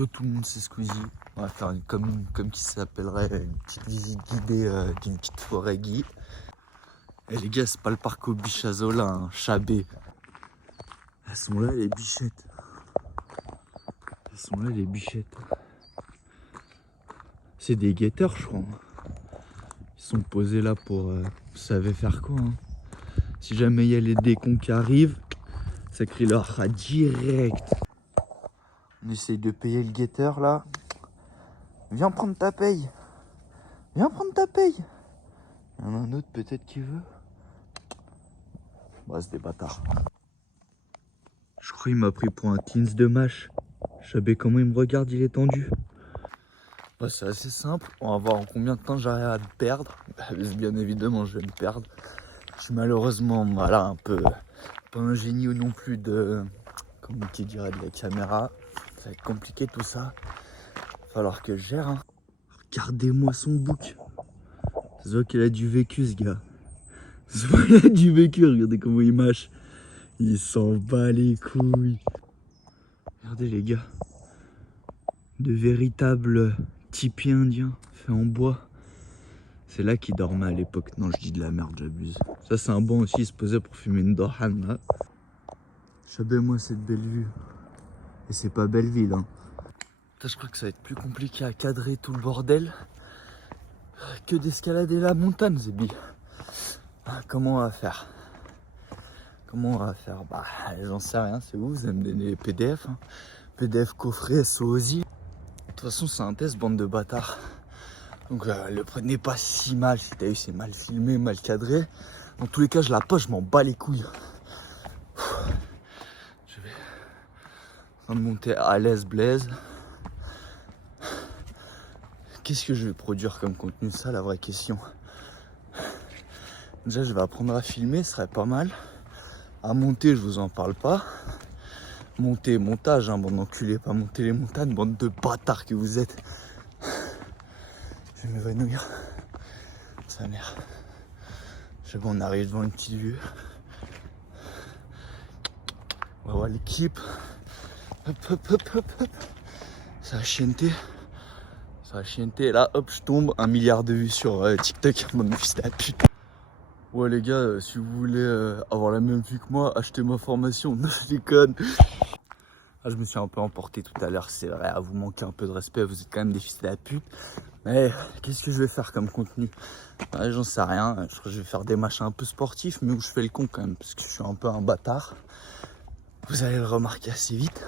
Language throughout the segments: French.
Yo, tout le monde sait Squeezie. On va faire comme qui s'appellerait une petite visite guidée d'une petite forêt Guy. Et les gars, c'est pas le parc au Bichazola, hein, Chabé. Elles sont là les bichettes. Elles sont là les bichettes. C'est des guetteurs, je crois. Ils sont posés là pour... vous savez faire quoi, hein. Si jamais il y a les décons qui arrivent, ça crie leur rat direct. On essaye de payer le guetteur là. Viens prendre ta paye. Viens prendre ta paye. Il y en a un autre peut-être qui veut. Bah c'est des bâtards. Je crois qu'il m'a pris pour un teens de mâche. Je savais comment il me regarde, il est tendu. Bah, c'est assez simple. On va voir en combien de temps j'arrive à me perdre. Bien évidemment je vais me perdre. Je suis malheureusement voilà, un peu pas un génie non plus de... Comment tu dirais, de la caméra. Ça va être compliqué tout ça. Il va falloir que je gère. Hein. Regardez-moi son bouc. Ça se voit qu'il a du vécu ce gars. Ça se voit qu'il a du vécu. Regardez comment il mâche. Il s'en bat les couilles. Regardez les gars. De véritables tipis indiens faits en bois. C'est là qu'il dormait à l'époque. Non, je dis de la merde, j'abuse. Ça, c'est un banc aussi. Il se posait pour fumer une dohan là. Chabez-moi cette belle vue. Et c'est pas Belleville, hein. Je crois que ça va être plus compliqué à cadrer tout le bordel que d'escalader la montagne, Zébi. Comment on va faire? Comment on va faire? Bah, j'en sais rien, c'est vous allez me donner les PDF. Hein. PDF coffret, SOSI. De toute façon, c'est un test, bande de bâtards. Donc, le prenez pas si mal. Si t'as vu, c'est mal filmé, mal cadré. Dans tous les cas, je la poche, je m'en bats les couilles. Je vais monter à l'aise, Blaise. Qu'est-ce que je vais produire comme contenu? Ça, la vraie question. Déjà, je vais apprendre à filmer, ce serait pas mal. À monter, je vous en parle pas. Monter, montage, hein, bande d'enculés, pas monter les montagnes, bande de bâtards que vous êtes. Je vais m'évanouir. Sa mère. Je sais pas, on arrive devant une petite vue. On va voir l'équipe. Hop, hop, hop, hop, hop. Ça va chienter. Ça va chienter. Et là, hop, je tombe. 1 milliard de vues sur TikTok. Mon fils de la pute. Ouais les gars, si vous voulez avoir la même vue que moi, achetez ma formation. Non, je déconne. Je me suis un peu emporté tout à l'heure, c'est vrai, à vous manquer un peu de respect, vous êtes quand même des fils de la pute. Mais qu'est-ce que je vais faire comme contenu? J'en sais rien, je crois que je vais faire des machins un peu sportifs, mais où je fais le con quand même, parce que je suis un peu un bâtard. Vous allez le remarquer assez vite.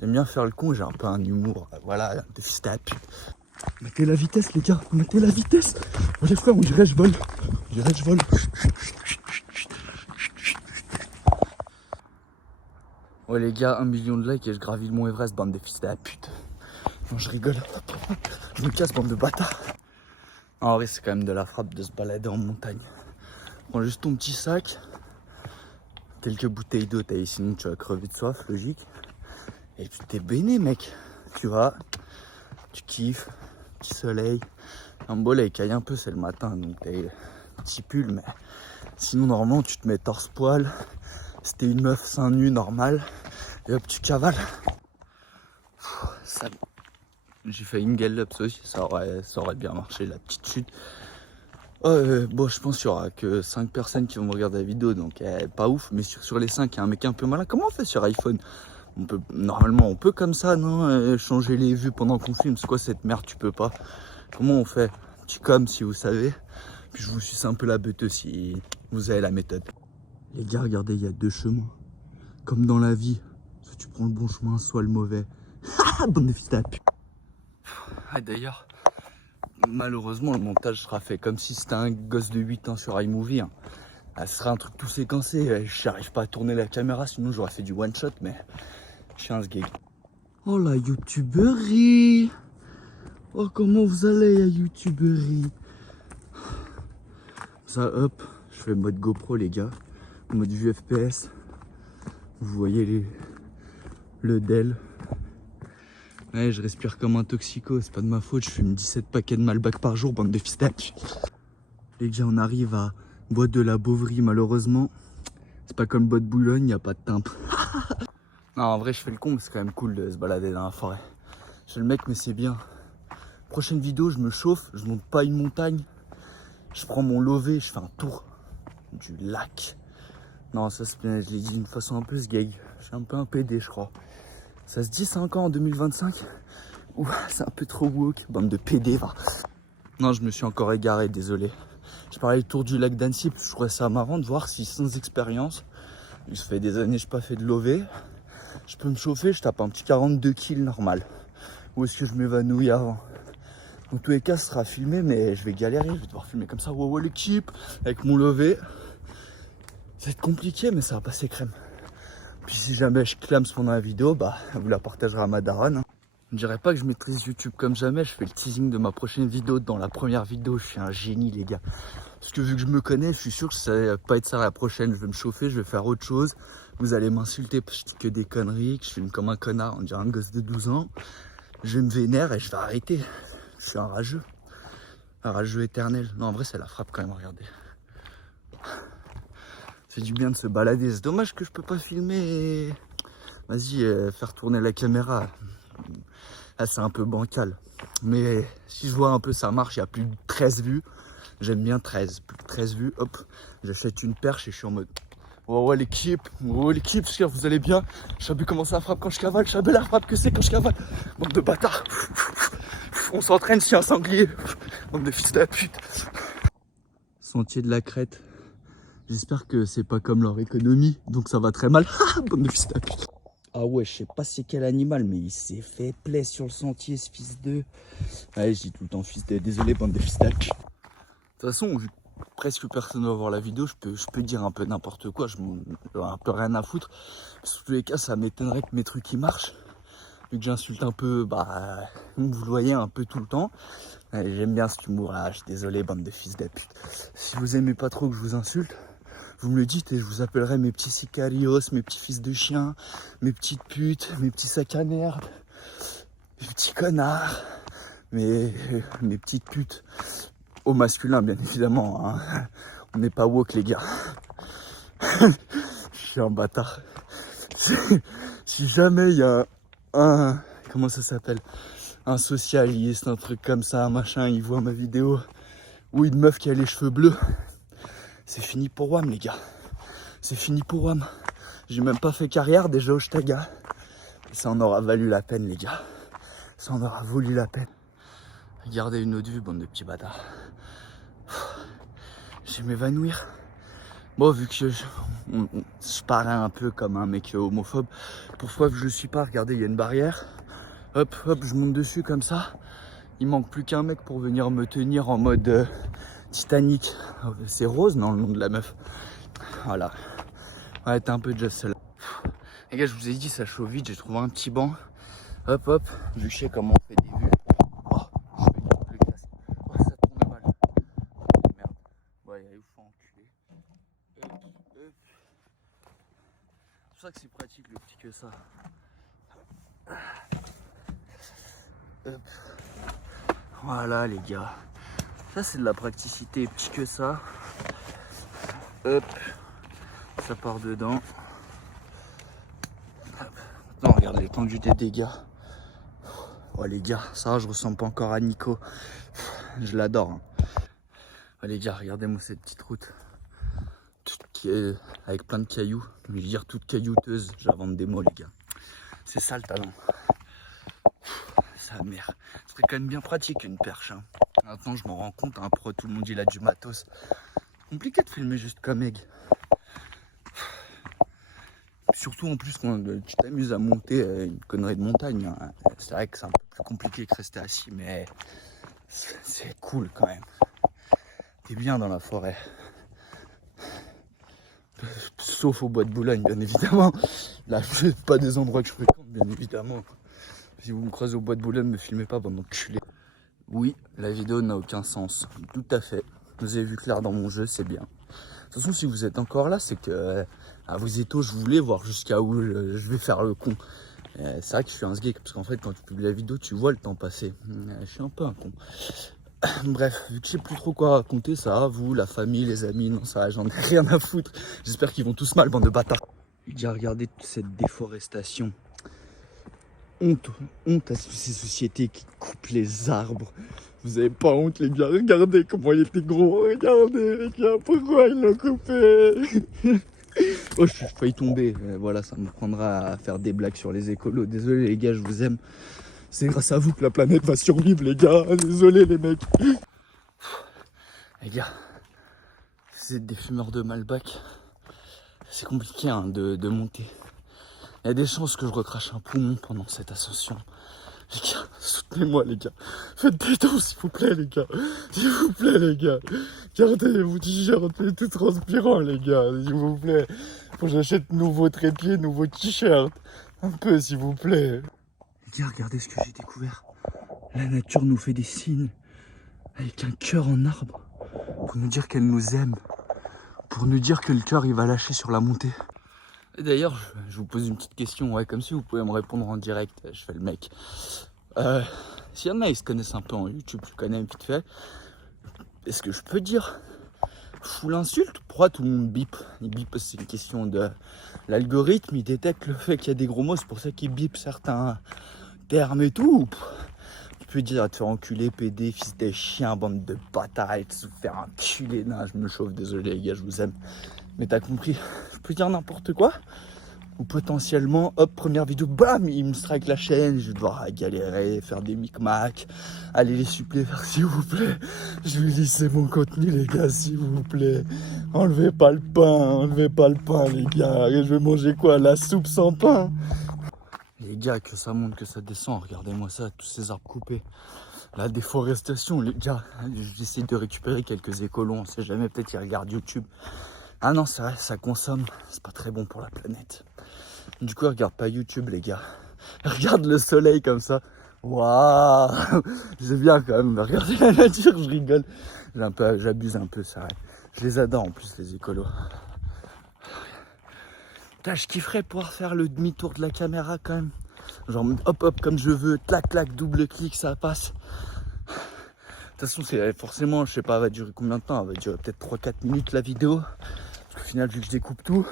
J'aime bien faire le con, j'ai un peu un humour, voilà, des fils de la pute. Mettez la vitesse les gars, mettez la vitesse. Oh, les frères, on dirait que je vole. On dirait que je vole. Ouais les gars, 1 million de likes et je gravis le mont Everest, bande de fils de la pute. Non, je rigole. Je me casse, bande de bâtards. En vrai, c'est quand même de la frappe de se balader en montagne. Prends juste ton petit sac, quelques bouteilles d'eau, sinon tu vas crever de soif, logique. Et puis t'es béné, mec. Tu vois, tu kiffes, petit soleil. Un beau il caille un peu, c'est le matin, donc t'as un petit pull, mais sinon, normalement, tu te mets torse-poil. C'était une meuf seins nus normal. Et hop, tu cavales. J'ai failli me galoper aussi, ça aurait bien marché, la petite chute. Bon, je pense qu'il y aura que 5 personnes qui vont me regarder la vidéo, donc pas ouf. Mais sur les 5, il y a un mec un peu malin. Comment on fait sur iPhone? Normalement, on peut comme ça, non? Changer les vues pendant qu'on filme. C'est quoi cette merde? Tu peux pas. Comment on fait? Petit com si vous savez. Puis je vous suce un peu la beuteuse si vous avez la méthode. Les gars, regardez, il y a 2 chemins. Comme dans la vie. Soit tu prends le bon chemin, soit le mauvais. Bonne fils de la pute. Ah, d'ailleurs, malheureusement, le montage sera fait comme si c'était un gosse de 8 ans sur iMovie. Hein. Ce sera un truc tout séquencé. J'arrive pas à tourner la caméra, sinon j'aurais fait du one shot, mais je suis un sgeg. Oh la youtuberie. Oh, comment vous allez, la youtuberie. Ça, hop, je fais mode GoPro, les gars. Mode vue FPS. Vous voyez le Dell. Ouais, je respire comme un toxico, c'est pas de ma faute. Je fume 17 paquets de Malbec par jour, bande de fils de pute. Les gars, on arrive à Bois de la Bovry, malheureusement. C'est pas comme Bois de Boulogne, y a pas de timbre. Non, en vrai, je fais le con, mais c'est quand même cool de se balader dans la forêt. Je suis le mec, mais c'est bien. Prochaine vidéo, je me chauffe, je monte pas une montagne. Je prends mon Lové, je fais un tour du lac. Non, ça je l'ai dit d'une façon un peu sgeg. Je suis un peu un PD, je crois. Ça se dit 5 ans en 2025? Ouh, c'est un peu trop woke. Bande de PD, va. Non, je me suis encore égaré, désolé. Je parlais du tour du lac d'Annecy, je trouvais ça marrant de voir si sans expérience, ça fait des années que je n'ai pas fait de Lové, je peux me chauffer, je tape un petit 42 kills normal. Ou est-ce que je m'évanouis avant? Dans tous les cas, ce sera filmé, mais je vais galérer, je vais devoir filmer comme ça, wow, l'équipe, avec mon Lové. Ça va être compliqué, mais ça va passer crème. Puis si jamais je clame pendant la vidéo, bah, vous la partagerez à ma daronne. Je ne dirais pas que je maîtrise YouTube comme jamais, je fais le teasing de ma prochaine vidéo. Dans la première vidéo, je suis un génie, les gars. Parce que vu que je me connais, je suis sûr que ça va pas être ça la prochaine. Je vais me chauffer, je vais faire autre chose. Vous allez m'insulter parce que je dis que des conneries, que je filme comme un connard, on dirait un gosse de 12 ans. Je me vénère et je vais arrêter. Je suis un rageux éternel. Non, en vrai, c'est la frappe quand même, regardez. C'est du bien de se balader. C'est dommage que je peux pas filmer et... Vas-y, faire tourner la caméra. Là, c'est un peu bancal. Mais si je vois un peu ça marche, il y a plus de 13 vues. J'aime bien 13. Plus de 13 vues, hop, j'achète une perche et je suis en mode... Ouais, l'équipe, frère, vous allez bien? Je sais plus comment ça frappe quand je cavale, je sais la frappe que c'est quand je cavale. Bande de bâtards. On s'entraîne si un sanglier. Bande de fils de la pute. Sentier de la Crête. J'espère que c'est pas comme leur économie, donc ça va très mal. Bande de fils de la pute. Ah ouais, je sais pas c'est quel animal, mais il s'est fait plaisir sur le sentier, ce fils de... Allez, je dis tout le temps fils de... Désolé, bande de fils de... De toute façon, vu que presque personne va voir la vidéo, je peux dire un peu n'importe quoi, je n'ai un peu rien à foutre. Dans tous les cas, ça m'étonnerait que mes trucs ils marchent. Vu que j'insulte un peu, bah, vous le voyez un peu tout le temps. J'aime bien cet humour, ah, je suis désolé, bande de fils de pute. Si vous aimez pas trop que je vous insulte, vous me le dites et je vous appellerai mes petits sicarios, mes petits fils de chien, mes petites putes, mes petits sacs à merde, mes petits connards, mes petites putes. Au masculin, bien évidemment. Hein. On n'est pas woke, les gars. Je suis un bâtard. Si jamais il y a un... Comment ça s'appelle? Un socialiste, un truc comme ça, un machin, il voit ma vidéo, ou une meuf qui a les cheveux bleus, c'est fini pour WAM, les gars. C'est fini pour WAM. J'ai même pas fait carrière déjà au Shtaga. Ça en aura valu la peine, les gars. Ça en aura valu la peine. Regardez une autre vue, bande de petits bâtards. Je vais m'évanouir. Bon, vu que je parais un peu comme un mec homophobe, pour fois que je le suis pas, regardez, il y a une barrière. Hop, hop, je monte dessus comme ça. Il manque plus qu'un mec pour venir me tenir en mode Titanic. C'est Rose, non, le nom de la meuf. Voilà. Ouais, t'es un peu just celle-là. Les gars, je vous ai dit, ça chauffe vite. J'ai trouvé un petit banc. Hop, hop. Vu que je sais comment on fait des vues. Oh, je vais dire le casque. Oh, ça tourne mal. Oh, merde. Ouais, il faut enculer. Hop, hop. C'est pour ça que c'est pratique le petit que ça. Hop. Voilà, les gars. Ça, c'est de la praticité. Petit que ça. Hop. Ça part dedans. Non, regarde l'étendue des dégâts. Oh les gars, ça je ressemble pas encore à Nico. Je l'adore. Hein. Oh les gars, regardez-moi cette petite route. Avec plein de cailloux. Je veux dire toute caillouteuse. J'invente des mots, les gars. C'est ça le talent. Sa mère. Ce serait quand même bien pratique une perche. Hein. Maintenant je m'en rends compte. Hein, pour tout le monde il a du matos. Compliqué de filmer juste comme Egg. Surtout en plus quand tu t'amuses à monter une connerie de montagne, hein. C'est vrai que c'est un peu plus compliqué que rester assis, mais c'est cool quand même. T'es bien dans la forêt. Sauf au bois de Boulogne, bien évidemment. Là, pas des endroits que je fréquente, bien évidemment. Si vous me croisez au bois de Boulogne, ne me filmez pas, bande d'enculés. Oui, la vidéo n'a aucun sens. Tout à fait. Vous avez vu clair dans mon jeu, c'est bien. De toute façon, si vous êtes encore là, c'est que à vos étos, je voulais voir jusqu'à où je vais faire le con. C'est vrai que je suis un sgeek, parce qu'en fait, quand tu publies la vidéo, tu vois le temps passer. Je suis un peu un con. Bref, vu que je sais plus trop quoi raconter, ça va, vous, la famille, les amis, non, ça va, j'en ai rien à foutre. J'espère qu'ils vont tous mal, bande de bâtards. J'ai regardé toute cette déforestation. honte, honte à ces sociétés qui coupent les arbres. Vous avez pas honte les gars, regardez comment il était gros, regardez les gars, pourquoi ils l'ont coupé? Oh, je suis failli tomber, voilà, ça me prendra à faire des blagues sur les écolos. Désolé les gars, je vous aime. C'est grâce à vous que la planète va survivre les gars, désolé les mecs. Les gars, c'est des fumeurs de Malbec. C'est compliqué hein, de monter. Il y a des chances que je recrache un poumon pendant cette ascension. Les gars, soutenez-moi les gars. Faites des dons s'il vous plaît les gars. S'il vous plaît les gars. Gardez vos t-shirts tout transpirants les gars. S'il vous plaît. Faut que j'achète nouveaux trépieds, nouveaux t-shirts. Un peu s'il vous plaît. Les gars, regardez ce que j'ai découvert. La nature nous fait des signes. Avec un cœur en arbre. Pour nous dire qu'elle nous aime. Pour nous dire que le cœur il va lâcher sur la montée. Et d'ailleurs, je vous pose une petite question, ouais, comme si vous pouvez me répondre en direct, je fais le mec. S'il y en a, ils se connaissent un peu en YouTube, je connais vite fait. Est-ce que je peux dire full insulte? Pourquoi tout le monde bip? Il bip, c'est une question de l'algorithme, il détecte le fait qu'il y a des gros mots, c'est pour ça qu'il bip certains termes et tout. Tu peux dire te faire enculer, PD, fils des chiens, bande de bâtards, et se faire enculer. Non, je me chauffe, désolé les gars, je vous aime. Mais t'as compris, je peux dire n'importe quoi. Ou potentiellement, hop, première vidéo, bam, il me strike la chaîne, je vais devoir galérer, faire des micmacs, aller les suppléer, s'il vous plaît. Je vais lisser mon contenu, les gars, s'il vous plaît. Enlevez pas le pain, les gars. Et je vais manger quoi? La soupe sans pain? Les gars, que ça monte, que ça descend, regardez-moi ça, tous ces arbres coupés. La déforestation, les gars, j'essaie de récupérer quelques écolos, on sait jamais, peut-être ils regardent YouTube. Ah non, c'est vrai, ça consomme, c'est pas très bon pour la planète. Du coup, regarde pas YouTube, les gars. Regarde le soleil comme ça. Waouh, j'aime bien quand même. Regardez la nature, je rigole. J'abuse un peu, ça. Ouais. Je les adore en plus, les écolos. Putain, je kifferais pouvoir faire le demi-tour de la caméra quand même. Genre hop hop comme je veux, clac clac, double clic, ça passe. De toute façon, c'est forcément, je sais pas, elle va durer combien de temps? Elle va durer peut-être 3-4 minutes la vidéo. Au final, vu que je découpe tout,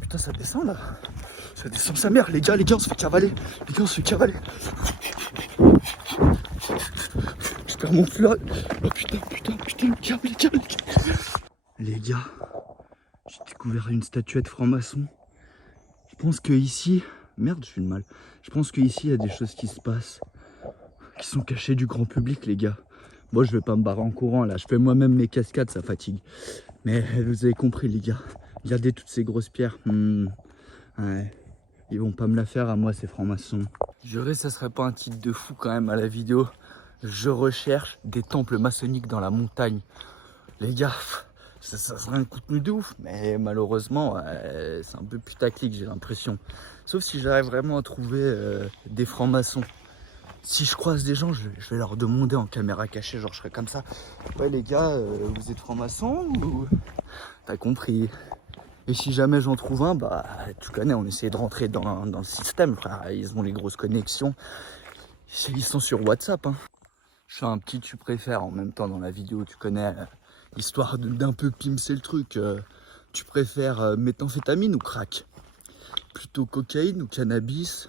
putain, ça descend là. Ça descend sa mère, les gars, on se fait cavaler. Les gars, on se fait cavaler. Je perds mon flash. Oh putain, les gars. Les gars, j'ai découvert une statuette franc-maçon. Je pense que ici, merde, je filme mal. Je pense que ici, il y a des choses qui se passent, qui sont cachées du grand public, les gars. Moi, je vais pas me barrer en courant là. Je fais moi-même mes cascades, ça fatigue. Mais vous avez compris, les gars. Regardez toutes ces grosses pierres. Ouais. Ils vont pas me la faire à moi, ces francs-maçons. Juré, ça serait pas un titre de fou quand même à la vidéo. Je recherche des temples maçonniques dans la montagne. Les gars, ça serait un contenu de ouf. Mais malheureusement, c'est un peu putaclic, j'ai l'impression. Sauf si j'arrive vraiment à trouver des francs-maçons. Si je croise des gens, je vais leur demander en caméra cachée, genre je serai comme ça. Ouais les gars, vous êtes francs-maçons ou... T'as compris. Et si jamais j'en trouve un, bah tu connais, on essaie de rentrer dans le système, frère. Ils ont les grosses connexions. Ils sont sur WhatsApp. Hein. Je fais un petit tu préfères en même temps dans la vidéo, tu connais, histoire d'un peu pimcer le truc. Tu préfères méthamphétamine ou crack? Plutôt cocaïne ou cannabis?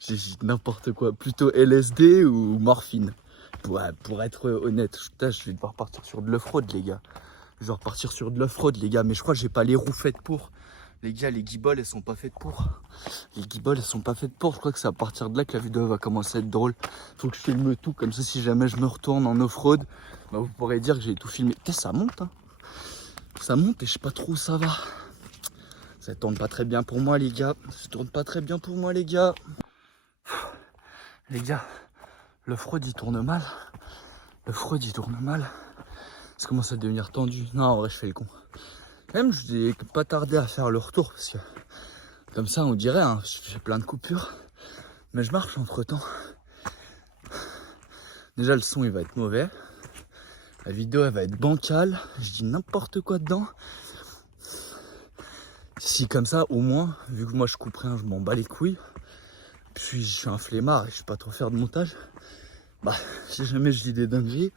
J'hésite n'importe quoi. Plutôt LSD ou morphine? Pour être honnête, putain, je vais devoir partir sur de l'off-road, les gars. Je vais repartir sur de l'off-road, les gars. Mais je crois que j'ai pas les roues faites pour. Les gars, les guibolles, elles sont pas faites pour. Les guibolles, elles sont pas faites pour. Je crois que c'est à partir de là que la vidéo va commencer à être drôle. Faut que je filme tout. Comme ça, si jamais je me retourne en off-road, bah, vous pourrez dire que j'ai tout filmé. Putain, ça monte, hein. Ça monte et je sais pas trop où ça va. Ça tourne pas très bien pour moi, les gars. Ça tourne pas très bien pour moi, les gars. Les gars, l'off-road, il tourne mal. L'off-road, il tourne mal. Ça commence à devenir tendu. Non, en vrai, je fais le con. Même, je n'ai pas tardé à faire le retour. Parce que, comme ça, on dirait, hein, j'ai plein de coupures. Mais je marche entre-temps. Déjà, le son, il va être mauvais. La vidéo, elle va être bancale. Je dis n'importe quoi dedans. Si comme ça, au moins, vu que moi je coupe rien, je m'en bats les couilles. Puis je suis un flemmard et je sais pas trop faire de montage. Bah, si jamais je dis des dingueries,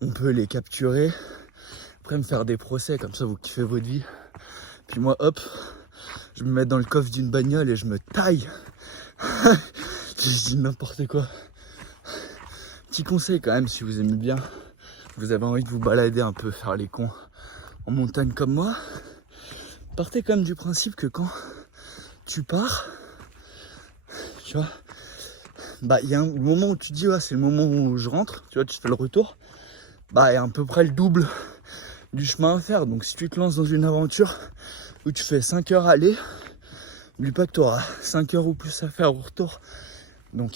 on peut les capturer. Après me faire des procès, comme ça vous kiffez votre vie. Puis moi, hop, je me mets dans le coffre d'une bagnole et je me taille. Je dis n'importe quoi. Petit conseil quand même, si vous aimez bien, vous avez envie de vous balader un peu, faire les cons en montagne comme moi, partez quand même du principe que quand tu pars, tu vois, bah il y a le moment où tu te dis ouais, c'est le moment où je rentre, tu vois, tu fais le retour, bah il y a à peu près le double du chemin à faire. Donc si tu te lances dans une aventure où tu fais 5 heures aller, n'oublie pas que tu auras 5 heures ou plus à faire au retour. Donc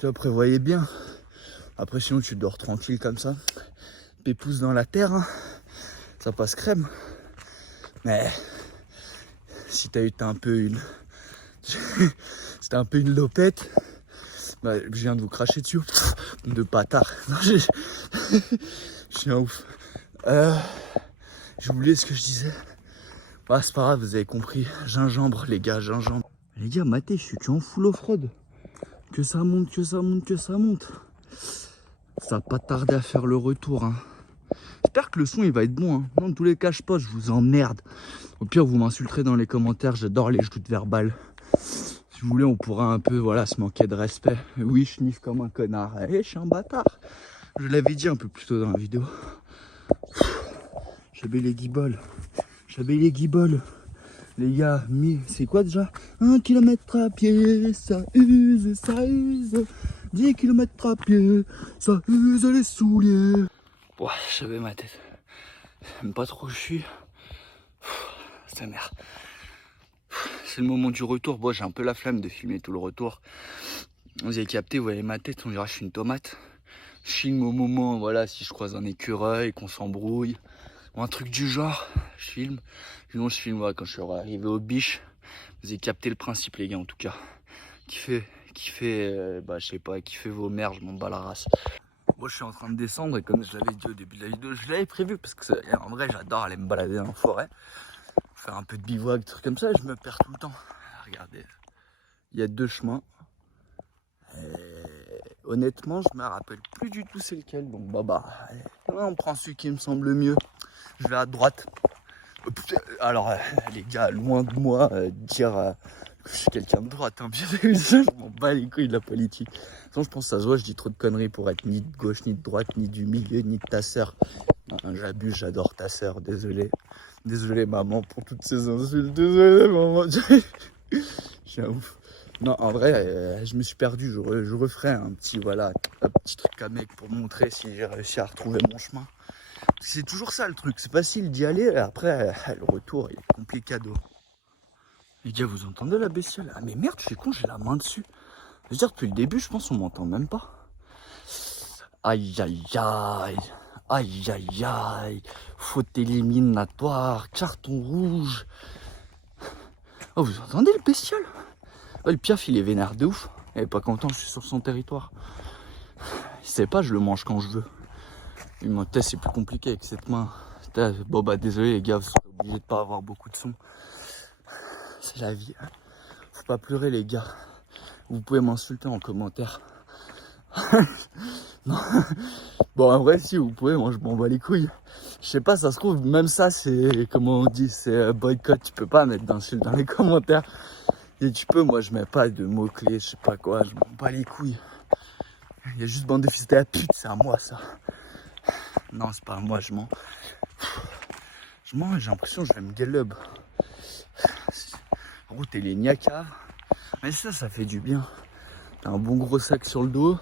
tu vois, prévoyez bien. Après sinon tu dors tranquille comme ça, pépouze dans la terre, hein. Ça passe crème. Mais si t'as un peu une si t'as un peu une lopette, bah, je viens de vous cracher dessus. De bâtard. Non, je suis un ouf. J'ai oublié ce que je disais. Bah, c'est pas grave, vous avez compris. Gingembre, les gars, gingembre. Les gars, matez, je suis en full off-road. Que ça monte, que ça monte, que ça monte. Ça va pas tarder à faire le retour, hein. J'espère que le son il va être bon, hein. Dans tous les cas, je pense, je vous emmerde. Au pire, vous m'insulterez dans les commentaires. J'adore les joutes verbales. Si vous voulez, on pourra un peu, voilà, se manquer de respect. Et oui, je sniffe comme un connard. Eh, je suis un bâtard. Je l'avais dit un peu plus tôt dans la vidéo. J'avais les guiboles. J'avais les guiboles. Les gars, c'est quoi déjà? 1 kilomètre à pied, ça use, ça use. 10 kilomètres à pied, ça use les souliers. Ouais, j'avais ma tête. J'aime pas trop où je suis. C'est merde. C'est le moment du retour. Bon, j'ai un peu la flemme de filmer tout le retour. Vous avez capté, vous voyez ma tête, on dirait que je suis une tomate. Je filme au moment, voilà, si je croise un écureuil, qu'on s'embrouille, ou un truc du genre, je filme. Sinon, je filme quand je suis arrivé aux biches. Vous avez capté le principe, les gars, en tout cas. Kiffez, bah, je sais pas, kiffez vos mères, je m'en bats la race. Moi, je suis en train de descendre et comme je l'avais dit au début de la vidéo, je l'avais prévu parce que en vrai, j'adore aller me balader en forêt, faire un peu de bivouac, des trucs comme ça, et je me perds tout le temps. Regardez, il y a 2 chemins. Honnêtement, je me rappelle plus du tout c'est lequel. Donc bah, on prend celui qui me semble le mieux. Je vais à droite. Alors les gars, loin de moi dire que je suis quelqu'un de droite, hein. Bien vu ça, je m'en bats les couilles de la politique. Sinon, je pense que ça se voit, je dis trop de conneries pour être ni de gauche, ni de droite, ni du milieu, ni de ta sœur. J'abuse, j'adore ta sœur, désolé. Désolé maman pour toutes ces insultes. Désolé maman. Je suis un ouf. Non, en vrai, je me suis perdu. Je referai un petit, voilà, un petit truc à mec pour montrer si j'ai réussi à retrouver mon chemin. C'est toujours ça le truc. C'est facile d'y aller. Et après, le retour il est complicado. Les gars, vous entendez la bestiole? Ah, mais merde, je suis con, j'ai la main dessus. Je veux dire, depuis le début, je pense qu'on m'entend même pas. Aïe, aïe, aïe. Aïe, aïe, aïe. Faute éliminatoire. Carton rouge. Oh, vous entendez le bestiole? Oh, le piaf, il est vénère de ouf. Il est pas content, je suis sur son territoire. Il sait pas, je le mange quand je veux. Moi, c'est plus compliqué avec cette main. Bon, bah, désolé, les gars, vous serez obligés de pas avoir beaucoup de son. C'est la vie, hein. Faut pas pleurer, les gars. Vous pouvez m'insulter en commentaire. Non. Bon, en vrai, si vous pouvez, moi, je m'en bats les couilles. Je sais pas, ça se trouve, même ça, c'est, comment on dit, c'est boycott. Tu peux pas mettre d'insultes dans les commentaires. Et tu peux, moi je mets pas de mots-clés, je sais pas quoi, je m'en bats les couilles. Il y a juste bande de fils de la pute, c'est à moi ça. Non, c'est pas à moi, je mens, j'ai l'impression que je vais me gueulub. La route elle est niaca. Mais ça fait du bien. T'as un bon gros sac sur le dos.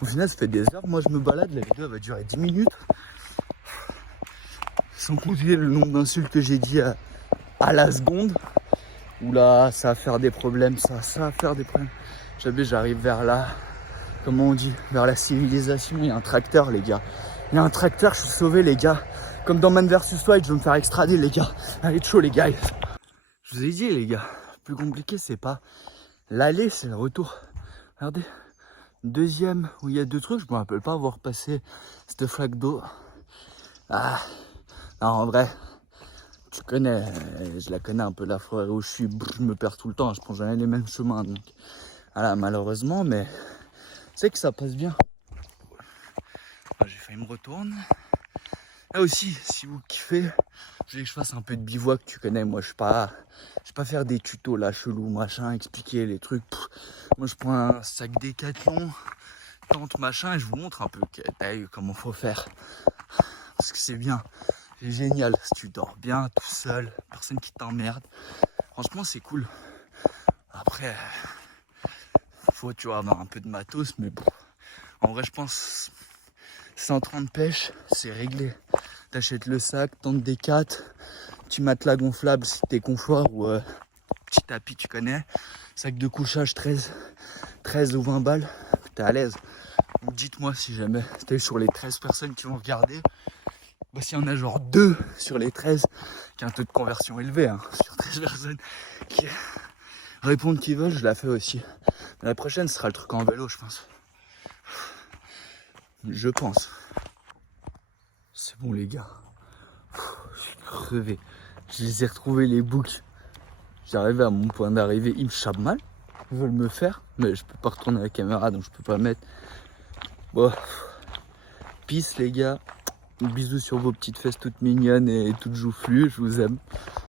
Au final, ça fait des heures, moi je me balade, la vidéo va durer 10 minutes. Sans compter le nombre d'insultes que j'ai dit à la seconde. Oula, ça va faire des problèmes, ça va faire des problèmes. J'arrive vers là, comment on dit, vers la civilisation. Il y a un tracteur, les gars. Il y a un tracteur, je suis sauvé, les gars. Comme dans Man vs Wild, je vais me faire extrader, les gars. Allez, chaud, les gars. Je vous ai dit, les gars, le plus compliqué, c'est pas l'aller, c'est le retour. Regardez, deuxième, où il y a 2 trucs, je me rappelle pas avoir passé cette flaque d'eau. Ah, non, en vrai. Tu connais, je la connais un peu la forêt où je me perds tout le temps, je prends jamais les mêmes chemins. Donc voilà, malheureusement, mais c'est que ça passe bien. J'ai failli me retourner. Là aussi, si vous kiffez, je voulais que je fasse un peu de bivouac, tu connais, moi je vais pas faire des tutos là, chelou, machin, expliquer les trucs. Moi je prends un sac Décathlon, tente, machin, et je vous montre un peu comment faut faire. Parce que c'est bien, c'est génial, si tu dors bien, tout seul, personne qui t'emmerde. Franchement c'est cool. Après, faut tu vois avoir un peu de matos, mais bon, en vrai je pense 130 pêches, c'est réglé. T'achètes le sac, tente des 4, petit matelas gonflable si t'es confort ou petit tapis tu connais, sac de couchage 13 ou 20 balles, t'es à l'aise. Donc dites-moi si jamais t'es sur les 13 personnes qui vont regarder, bah s'il y en a genre 2 sur les 13 qui a un taux de conversion élevé, hein, sur 13 personnes qui répondent qu'ils veulent, je la fais aussi. Mais la prochaine sera le truc en vélo je pense. Je pense. C'est bon les gars. Je suis crevé. Je les ai retrouvés les boucs. J'arrivais à mon point d'arrivée. Ils me chapent mal. Ils veulent me faire. Mais je peux pas retourner la caméra donc je peux pas mettre. Bon. Peace les gars. Bisous sur vos petites fesses toutes mignonnes et toutes joufflues. Je vous aime.